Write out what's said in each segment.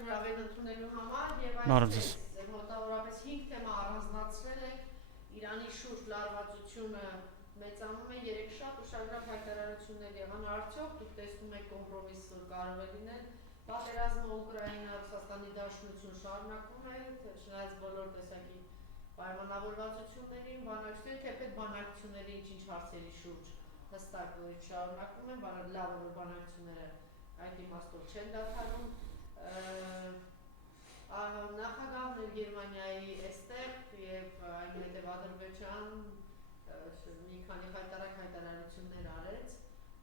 շնորհավորել ընդունելու համար եւ Բարոյս։ մոտավորապես 5 թեմա առանձնացրել եք Իրանի շուրջ լարվածությունը մեծանում է 3 շաբաթ ուշագրավ հայտարարություններ եղան արդյոք դուք տեսնում եք կոմպրոմիս կարող է լինել պատերազմը Ուկրաինա Ռուսաստանի Դաշնություն շարունակվում է չնայած բոլոր տեսակի պայմանավորվածություններին բանակցությունների թեպետ բանակցությունների ինչ հարցերի շուրջ հստակ շարունակվում են լավ որ բանակցությունները այդ իմաստով չեն դադարում նախագահն Գերմանիայի էստեղ եւ այնուհետեւ Ադրբեջան մի քանի հայտարարություններ արեց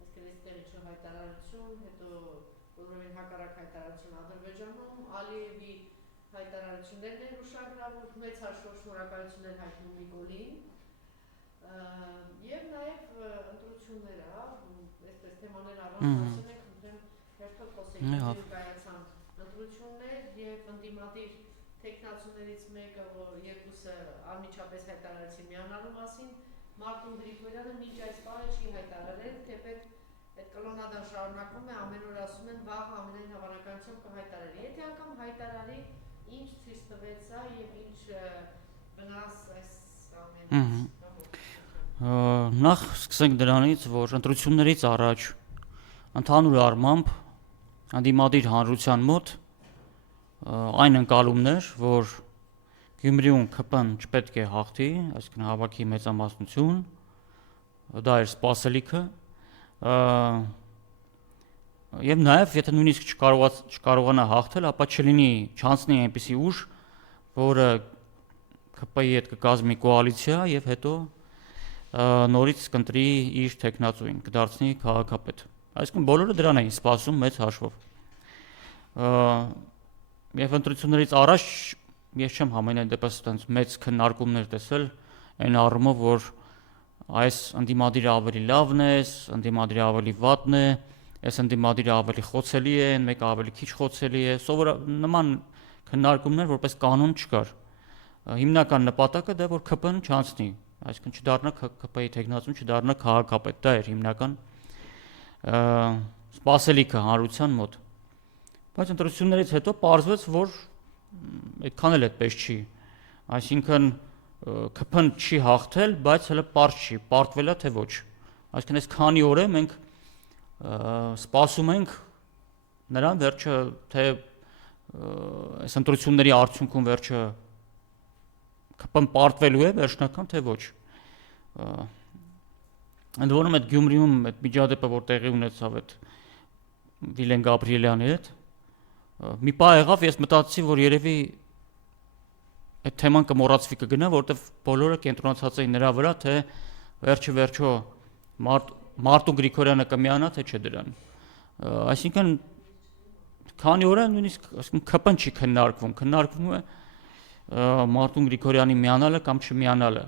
այսինքն այստեղ ինչ հայտարարություն հետո բոլորովին հակառակ հայտարարություն Ադրբեջանում Ալիևի հայտարարություններն են ուշագրավոր մեծ հաշվով շնորհակալություններ հայտնում Նիկոլին եւ նաեւ ընտրությունները այսպես թեմաներ առանձնացել ենք խնդրեմ հերթով խոսենք կայացան ընտրություններ եւ ընդդիմադիր տեխնացուներից մեկը որ երկուսը անմիջապես հայտարարեցին միանալու մասին Մարտին Գրիգորյանը մինչ այս բանը չի հայտարարել թեպետ այդ կլոնադան շարունակվում է ամեն օր ասում են վաղ ամենայն հավանականությամբ կհայտարարի եթե անգամ հայտարարի ինչ ցույց տվեց սա եւ ինչ վնաս այս ամենից Նախ սկսենք դրանից որ ընտրություններից առաջ ընդհանուր առմամբ Անդիմադիր հանրության մոտ այն ընկալումներ, որ Գյումրիում ԿՊ-ն չպետք է հաղթի, այսինքն հավաքի մեծամասնություն, դա էր սպասելիքը, եւ նաեւ եթե նույնիսկ չկարողանա հաղթել, ապա չլինի չանցնի այնպիսի ուժ, որը ԿՊ-ի հետ կկազմի կոալիցիա եւ հետո նորից կընտրի իր տեխնացուին, կդարձնի քաղաքապետ։ Այսինքն բոլորը դրան էին սպասում մեծ հաշվով։ Եվ ընտրություններից առաջ ես չեմ համենայն դեպս այդպես մեծ քննարկումներ տեսել այն առումով, որ այս ընդդիմադիրը ավելի լավն է, ընդդիմադիրը ավելի վատն է, այս ընդդիմադիրը ավելի խոցելի է, մեկը ավելի քիչ խոցելի է, նման քննարկումներ որպես կանոն չկար։ Հիմնական նպատակը դա որ ԿՊ-ն չանցնի, այսինքն չդառնա ԿՊ-ի տեխնացուն, չդառնա քաղաքապետ, դա էր հիմնական սպասելիքը հանրության մոտ։ Բայց ընտրություններից հետո պարզվեց, որ այդքան էլ այդպես չի։ Այսինքն ԿՊ-ն չի հաղթել, բայց հələ պարզ չի, պարտվել է թե ոչ։ Այսինքն այս քանի օր է մենք սպասում ենք նրան վերջը թե այս ընտրությունների արդյունքում վերջը ԿՊ-ն պարտվելու է վերջնական թե ոչ։ Ընդ որում այդ Գյումրիում այդ միջադեպը որ տեղի ունեցավ այդ Վիլեն Գաբրիելյանի հետ մի պահ եղավ ես մտածեցի որ երևի այդ թեման կմոռացվի կգնա որովհետև բոլորը կենտրոնացած էին նրա վրա թե վերջը Մարտին Գրիգորյանը կմիանա թե չէ դրան այսինքն քանի օր է նույնիսկ ԿՊ-ն չի քննարկվում է Մարտին Գրիգորյանի միանալը կամ չմիանալը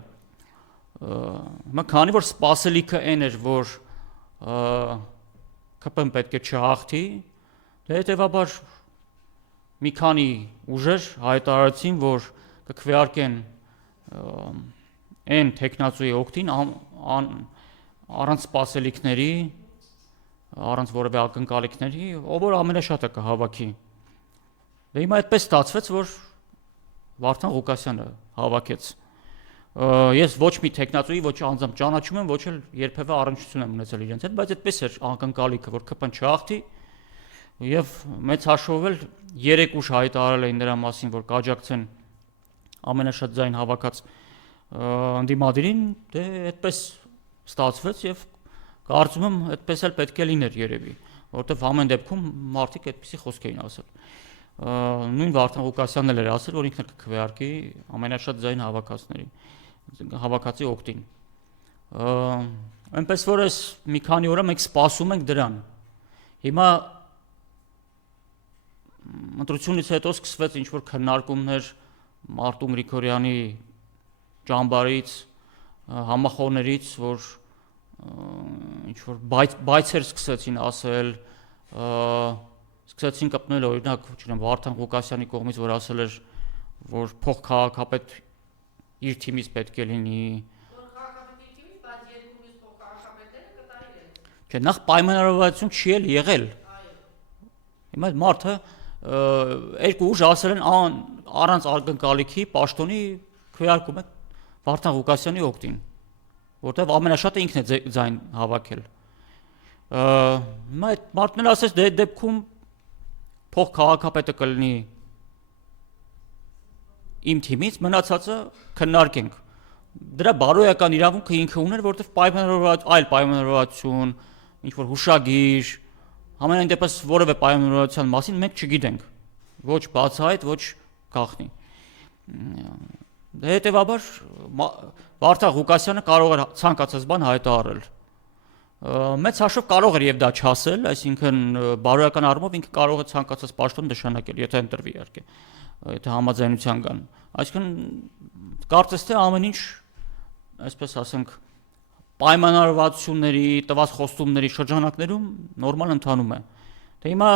Հիմա քանի որ սպասելիքը այն էր որ ԿՊ-ն պետք է չհաղթի դե հետեւաբար մի քանի ուժեր հայտարարեցին որ կքվեարկեն այն տեխնացուի օգտին առանց սպասելիքների առանց որևէ ակնկալիքների ով որ ամենաշատը կհավաքի դե հիմա այդպես ստացվեց որ Վարդան Ղուկասյանը հավաքեց Ես ոչ մի տեխնացուի ոչ անձամբ ճանաչում եմ, ոչ էլ երբևէ առնչություն եմ ունեցել իրենց հետ, բայց այդպես էր ակնկալիքը, որ ԿՊ-ն չհաղթի եւ մեծ հաշվով էլ 3 ուժ հայտարարել էին նրա մասին, որ կաջակցեն ամենաշատ ձայն հավաքած ընդդիմադիրին, դե այդպես ստացվեց եւ կարծում եմ այդպես էլ պետք է լիներ երևի, որովհետեւ ամեն դեպքում մարդիկ այդպեսի խոսք էին ասել։ Նույն Վարդան Ղուկասյանն էլ էր ասել, որ ինքն էլ կքվեարկի ամենաշատ ձայն հավաքածի օգտին։ Այնպես որ այս մի քանի օր մենք սպասում ենք դրան։ Հիմա ընտրությունից հետո սկսվեց ինչ-որ քննարկումներ Մարտին Գրիգորյանի ճամբարից, համախոհներից, որ ինչ-որ բայցեր սկսեցին ասել, սկսեցին կպնել օրինակ, չունեմ Վարդան Ղուկասյանի կողմից, որ ասել էր, որ փոխքաղաքապետ իր թիմից պետք է լինի։ Որ քաղաքապետի թիմից, բայց երկու փոխքաղաքապետները կտարի են։ Չէ, նախ պայմանավորվածություն չի էլ եղել։ Հիմա մարդը երկու ուժ ասել են առանց ակնկալիքի պաշտոնի քվեարկում է Վարդան Ղուկասյանի օգտին, որտեղ ամենաշատը ինքն է ձայն հավաքել։ Այդ մարդն էլ ասեց, դե դեպքում փող քաղաքապետը կլինի իմ թիմից, մնացածը քննարկենք։ Դրա բարոյական իրավունքը ինքը ուներ, որտեղ այլ պայմանավորվածություն, ինչ որ հուշագիր, ամենայն դեպս որևէ պայմանավորվածության մասին մենք չգիտենք, ոչ բացահայտ, ոչ գաղտնի։ Հետևաբար Վարդան Ղուկասյանը կարող էր ցանկացած բան հայտարարել։ Մեծ հաշվով կարող էր եւ դա չասել, այսինքն բարոյական առումով ինքը կարող է ցանկացած պաշտոն նշանակել, եթե ընտրվի իհարկե, եթե համաձայնության կան։ Այսինքն կարծես թե ամեն ինչ, այսպես ասենք, պայմանավորվածությունների, տված խոստումների շրջանակներում նորմալ ընթանում է։ Դե հիմա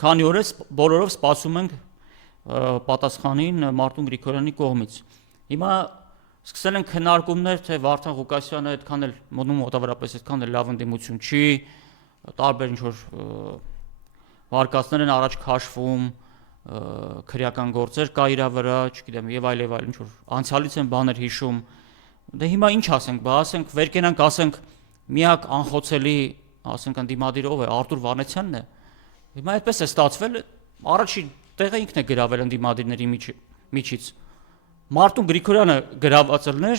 քանի օր է բոլորով սպասում ենք պատասխանին Մարտուն Գրիգորյանի կողմից։ Հիմա սկսել են քննարկումներ, թե Վարդան Ղուկասյանը այդքան էլ մոտավորապես այդքան էլ լավ ընդդիմություն չի, տարբեր ինչ որ վարկածներ են առաջ քաշվում, քրեական գործեր կա իր վրա, չգիտեմ, եւ այլ, ինչ որ անցյալից են բաներ հիշում։ Դե հիմա ինչ ասենք, բա ասենք վեր կենանք, ասենք միակ անխոցելի, ասենք ընդդիմադիր ով է, Արտուր Վանեցյանն է։ Հիմա այդպես է ստացվել, առաջին տեղը ինքն է գրավել ընդդիմադիրների միջից։ Մարտուն Գրիգորյանը գրաված ելներ,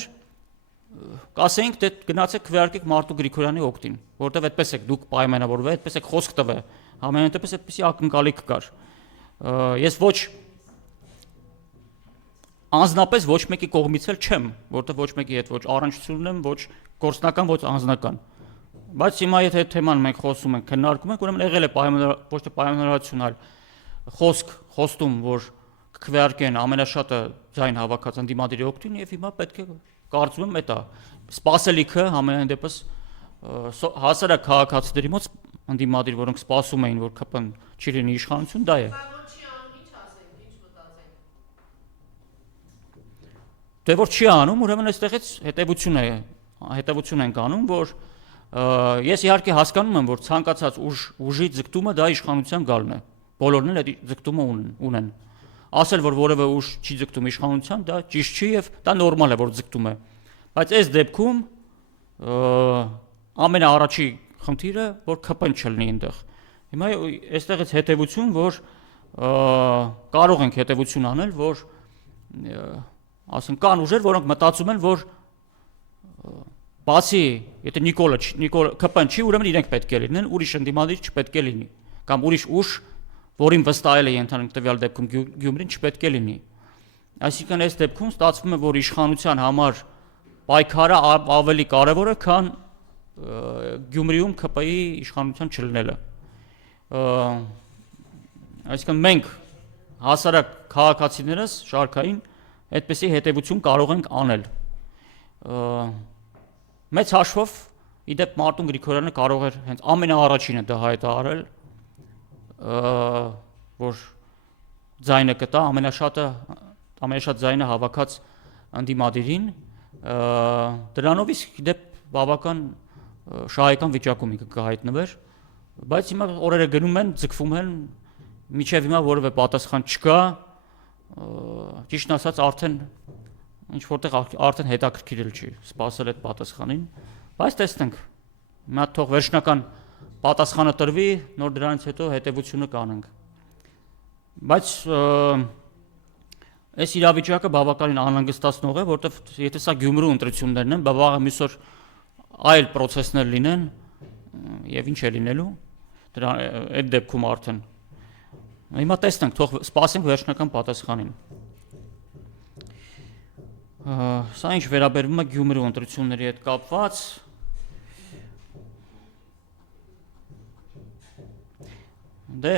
կասենք դե գնացեք քվեարկեք Մարտուն Գրիգորյանի օգտին, որովհետև այդպես եք դուք պայմանավորվել, այդպես եք խոսք տվել, ամենայն դեպս այդպեսի ակնկալիք կար։ Ես ոչ անձնապես ոչ մեկի կողմից էլ չեմ, որովհետև ոչ մեկի հետ ոչ առնչություն ունեմ, ոչ գործնական, ոչ անձնական։ Բայց հիմա եթե թեման մենք խոսում ենք, քննարկում ենք, ուրեմն եղել է ոչ թե պայմանավորվածություն, այլ խոստում, որ կքվեարկեն ամենաշատը ձայն հավաքած ընդդիմադիրի օգտին, եւ հիմա պետք է կարծում եմ դա սպասելիքը ամենայն դեպս հասարակ քաղաքացիների մոտ ընդդիմադիր, որոնք սպասում էին, որ ԿՊ-ն չի լինի իշխանություն, դա է։ Դե որ չի անում, ուրեմն այստեղից հետևություն ենք անում, որ ես իհարկե հասկանում եմ, որ ցանկացած ուժի ձգտումը դա իշխանության գալն է։ Բոլորն էլ այդ ձգտումը ունեն։ Ասել, որ որևէ ուժ չի ձգտում իշխանության, դա ճիշտ չի եւ դա նորմալ է, որ ձգտում է։ Բայց այս դեպքում ամենաառաջի խնդիրը, որ ԿՊ-ն չլինի այնտեղ։ Հիմա այստեղից հետևություն, որ կարող ենք հետևություն անել, որ ասենք կան ուժեր, որոնք մտածում են, որ բացի եթե Նիկոլը ԿՊ-ն չի, ուրեմն իրենք պետք է լինեն, ուրիշ ընդդիմադիր չպետք է լինի, կամ ուրիշ ուժ, որին վստահել է ենթադրենք տվյալ դեպքում Գյումրին չպետք է լինի։ Այսինքն այս դեպքում ստացվում է, որ իշխանության համար պայքարը ավելի կարևոր է, քան Գյումրիում ԿՊ-ի իշխանության չլինելը։ Այսինքն մենք հասարակ քաղաքացիներս շարքային այդպեսի հետևություն կարող ենք անել։ Մեծ հաշվով իդեպ Մարտուն Գրիգորյանը կարող էր հենց ամենաառաջինը դա հայտարարել, որ ձայնը կտա ամենաշատ ձայնը հավաքած ընդդիմադիրին, դրանով իսկ իդեպ բավական շահեկան վիճակում կհայտնվեր, բայց հիմա օրերը գնում են, ձգվում են, մինչև հիմա որևէ պատասխան չկա, ճիշտն ասած արդեն ինչ որտեղ արդեն հետաքրքիր չի սպասել այդ պատասխանին, բայց տեսնենք, հիմա թող վերջնական պատասխանը տրվի, նոր դրանից հետո հետևությունը կանենք։ Բայց այս իրավիճակը բավականին անհանգստացնող է, որովհետև եթե սա Գյումրու ընտրություններն են, բավական մյուս օր այլ process-ներ լինեն, եւ ինչ է լինելու, դրա այդ դեպքում արդեն։ Հիմա տեսնենք, թող սպասենք վերջնական պատասխանին։ Սա ինչ վերաբերվում է Գյումրու ընտրությունների հետ կապված, դե